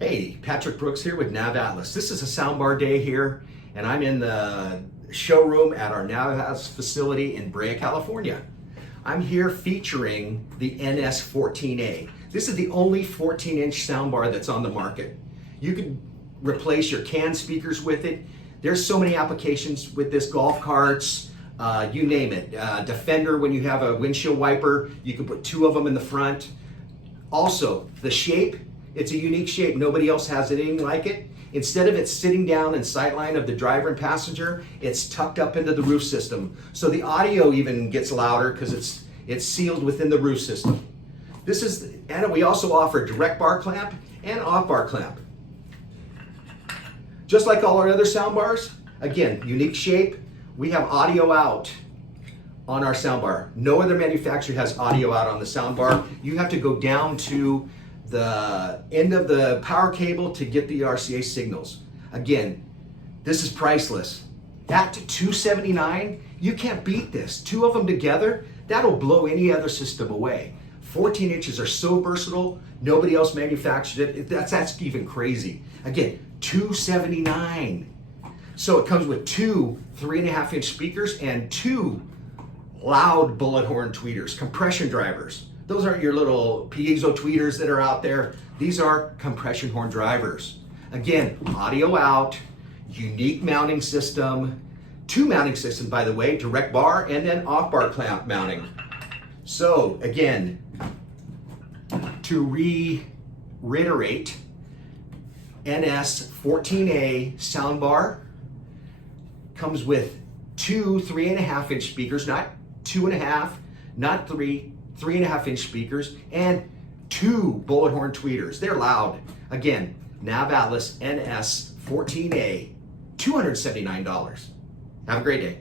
Hey, Patrick Brooks here with Navatlas. This is a Soundbar day here, and I'm in the showroom at our Navatlas facility in Brea, California. I'm here featuring the NS14A. This is the only 14-inch soundbar that's on the market. You can replace your CAN speakers with it. There's so many applications with this, golf carts, you name it. Defender, when you have a windshield wiper, you can put two of them in the front. Also, the shape, it's a unique shape. Nobody else has anything like it. Instead of it sitting down in sightline of the driver and passenger, it's tucked up into the roof system. So the audio even gets louder because it's sealed within the roof system. And we also offer direct bar clamp and off bar clamp. Just like all our other sound bars, again, unique shape. We have audio out on our soundbar. No other manufacturer has audio out on the soundbar. You have to go down to the end of the power cable to get the RCA signals. Again, this is priceless. At $279, you can't beat this. Two of them together, that'll blow any other system away. 14 inches are so versatile, nobody else manufactured it. That's even crazy. Again, $279. So it comes with two 3.5-inch speakers and two loud bullet horn tweeters, compression drivers. Those aren't your little piezo tweeters that are out there. These are compression horn drivers. Again, audio out, unique mounting system, two mounting systems, by the way, direct bar and then off bar clamp mounting. So again, to reiterate, NS14A soundbar comes with two 3.5-inch speakers, not 2.5, not 3.5-inch speakers, and two bullet horn tweeters. They're loud. Again, Navatlas NS14A, $279. Have a great day.